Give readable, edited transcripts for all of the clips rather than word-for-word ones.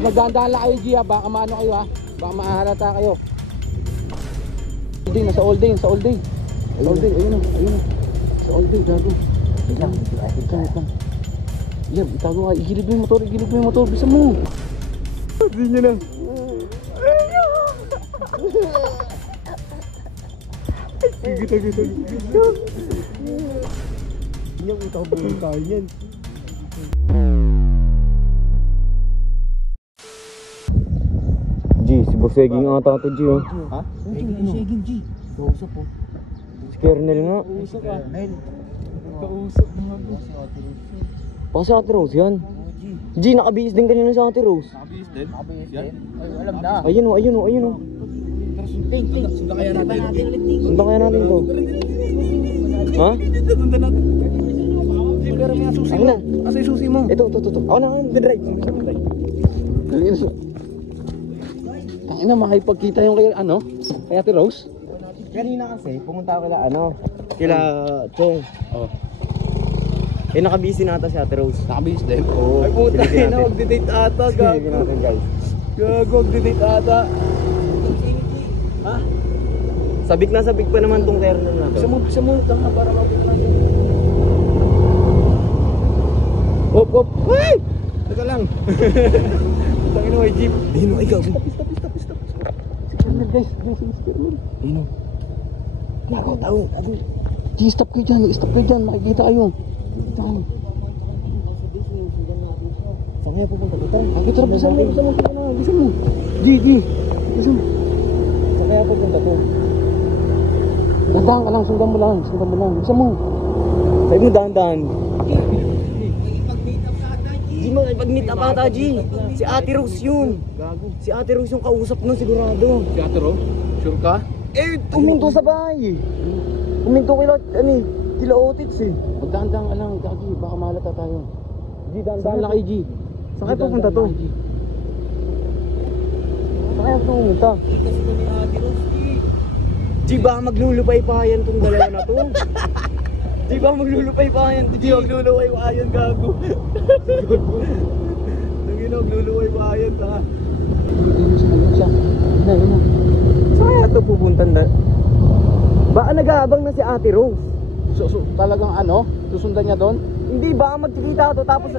magdahan-dahan lang kayo, G, ha? Baka maano kayo, ha? Baka maaharata kayo. Nasa all day, sa all day. Sa all day, ayun o, ayun o. Sa all day, gago. Wait lang. Yan, itago ka. Igilid mo yung motor, bisa mo. Hindi nyo lang. Gita. Yung utang buhay tayo yan. G, si Boseging ata ito, G, oh. Ha? Boseging, G. Kausap, oh. Si Kernel nga. Kausap, Kernel. Kausap nga, boss. Baka si Ate Rose yan. G, nakabihis din kanina sa Ate Rose. Nakabihis din? Ay, alam na. Ayun, oh. Sundan kaya natin. Sundan kaya natin to. Ha? Sundan natin. G, pero may susi mo. Asa yung susi mo? Ito. Ako na, drive. Tangina, makipagkita yung kay, kay Ate Rose. Kanina kasi, pumunta ako kila Chong. Oh. Nakabihis din ata si Ate Rose. Nakabihis din? Oo. Ay puta, mag-date ata. Silipin natin, guys. Gago, mag-date ata. Ha? Sabik pa naman tong Kernel na to. Bisa mo, tanga para mabuti natin. Hop. Hey! Teka lang. Tangin mo, jeep. Ayun, ay gago. Stop. Si Kernel, guys. Si Kernel. Ayun. Nako, tao. Stop kayo dyan. Makikita kayo. Saan kaya pupunta dito? Tara, bisa mo. G. Bisa mo. Saan kaya pupunta to? Dahan ka lang, sundan mo lang. Bisa mo. Sabi mo dahan-dahan. Di mo ipag-meet up ata, G. Si Ate Rose yun. Si Ate Rose yung kausap nun sigurado. Si Ate Rose? Sure ka? Puminto sa bahay. Puminto kila Otits eh. Magdahan-dahan ka lang, Gagi. Baka mahalata tayo. G, dahan-dahan lang kayo, G. Saan kaya pupunta to? Saan kaya pumunta? G, baka maglulupay-payan tong dalawa na to. G, baka maglulupay-payan. G, magluluway-wayan, gago. Nangina, magluluway-wayan, tanga. Hindi mo siya. Ina. Saan kaya to pupunta? Baka nag-aabang na si Ate Rose. So, talagang susundan niya doon? Hindi, baka magkikita to tapos...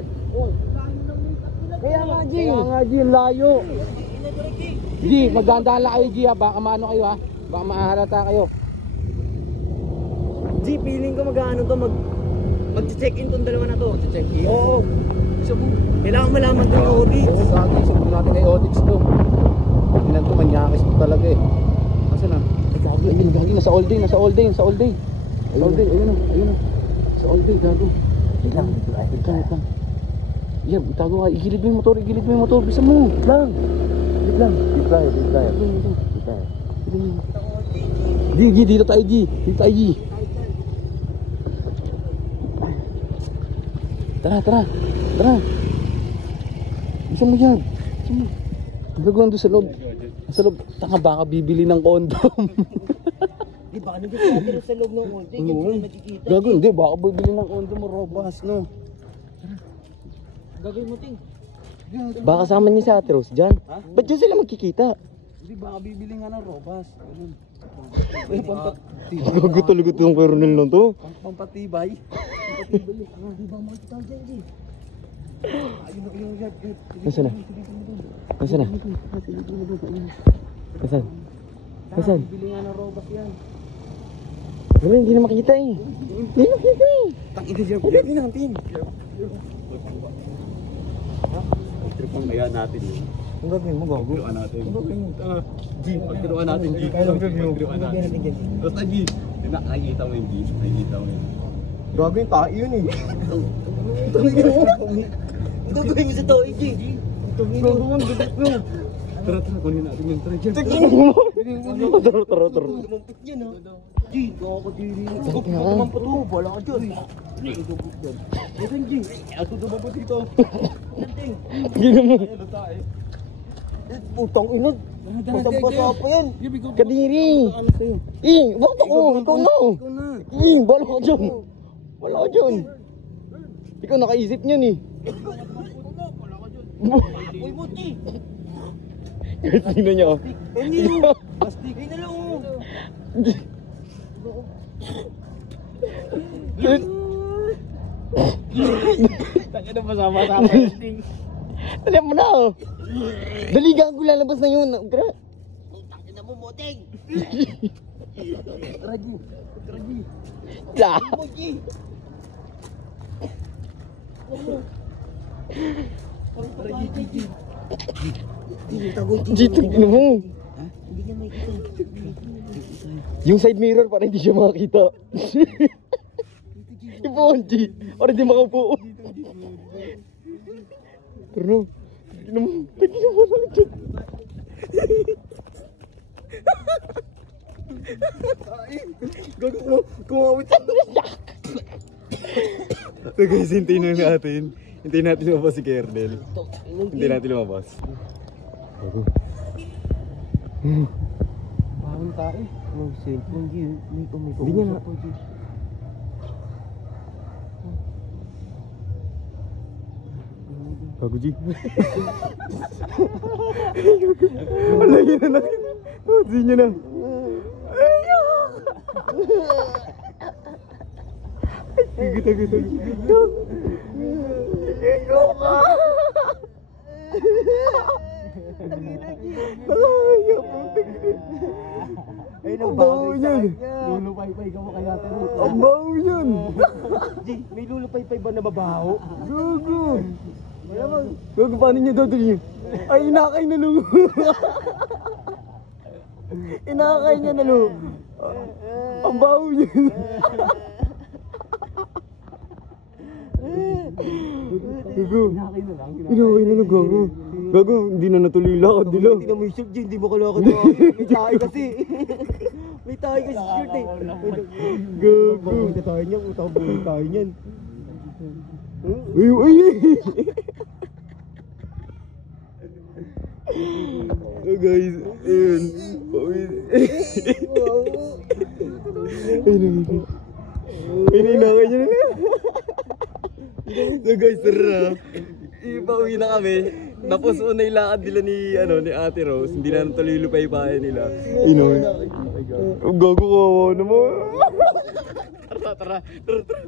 Kaya nga, G, layo. G, magdahan-dahan lang kayo, G, ha? Baka maano kayo, ha? Baka maaharata kayo. G, feeling ko mag-check-in tong dalawa na to. Check-in? Oo. Isa mo. Kailangan malaman tong Otits. Oo, Gagi. Sundan natin kay Otix to. Ilan to, manyakis to talaga eh. Kasi na? Ay, Gagi. Nasa all day. Ayun o. Sa all day, gago. Wait lang. Yan, itago ka. Igilid mo yung motor. Bisa mo. Wait lang. G, dito tayo, G. Tara. Bisa mo yan. Gagawin doon sa loob. Tanga, baka bibili ng condom. Di ba kanina si Ate Rose sa loob ng konti? Hindi nakikita. Gagawin, hindi. Baka bibili ng condom mo, robas, no? Gagawin mo, Ting. Baka kasama niya si Ate Rose dyan. Ba't dyan sila magkikita? Hindi, baka bibili nga ng robas. Gago talaga yung Kernel na to. Pampatibay. Di ba makikita dyan, G? Nasaan na? Bibili nga ng robas yan. Wala, hindi na makita eh. Tangina siya. Bibili natin. Pagtripan kaya natin yun. Ang gagawin mo, gago? Pagtripan natin. G, pagtripan natin, G. Pagtripan natin. Basta G, nakikita mo yung G. Gagawin tayo yun eh. Gagawin mo sa tao, G. Gagawin, gagawin mo. Tara, kunin natin yung tara dyan. Tara. Lumampit yan, ha? G, nakakadiri. Lumampit mo, wala ka dyan. Ayan, G. Ako dumabot dito. Gino mo. Ano tayo? Putang ina. Basang-basa pa yan. Kadiri. Bakit ako? Ikaw na. Wala ka dyan. Ikaw nakaisip niyan eh. Uy, Muti! Guys, tingnan niyo. Ano? Plastic. Ay, nalaw mo. Taka na masama-sama yung ting. Alam mo na oh. Daligan ko lalabas na yun. Gra. Tangin na mo, Muting! Raji. Raji. La. Muti! Raji, Gigi. Jito, ano mo? Hindi niya makikita. Yung side mirror para hindi siya makakita. Ipuan, G. Para hindi makaupo. Pero no. Tignan mo. Tignan mo lang dyan. Gago mo, kumawit sa So guys, hintayin na natin. Hintayin natin lumabas si Kernel. Hintayin natin lumabas. Bawal tayo. Ang cellphone, G. May Hindi niya kausap po, G. Bago, G. Alayin na natin. Hindi niya na. Gita. Ikaw ka. Ay, Ang baho niyan. Lulupay-pay ka mo kaya pero. Ang baho niyan. G, may lulupay-pay ba na babaho? Gago. Gago, paano niya dadali? Ay, inakay na lo. Inakay niya na lo. Ang baho niyan. Gago. Inakay na lang. Inakay na lo, gago. Gago, hindi na natuloy lakad nila. Hindi na may shirt, G. Hindi makalakad na. May tayo kasi. May tayo kasi shirt eh. Gago. Bakit tayo niyan? Utang buhay tayo niyan. Uy. Oh guys, ayun. Ayun, inakay niya na. So guys, tara na. Ipauwi na kami. Tapos una yung lakad nila ni Ate Rose. Hindi na natuloy yung lupay-payan nila. Inoy. Gago, kawawa naman. Tara.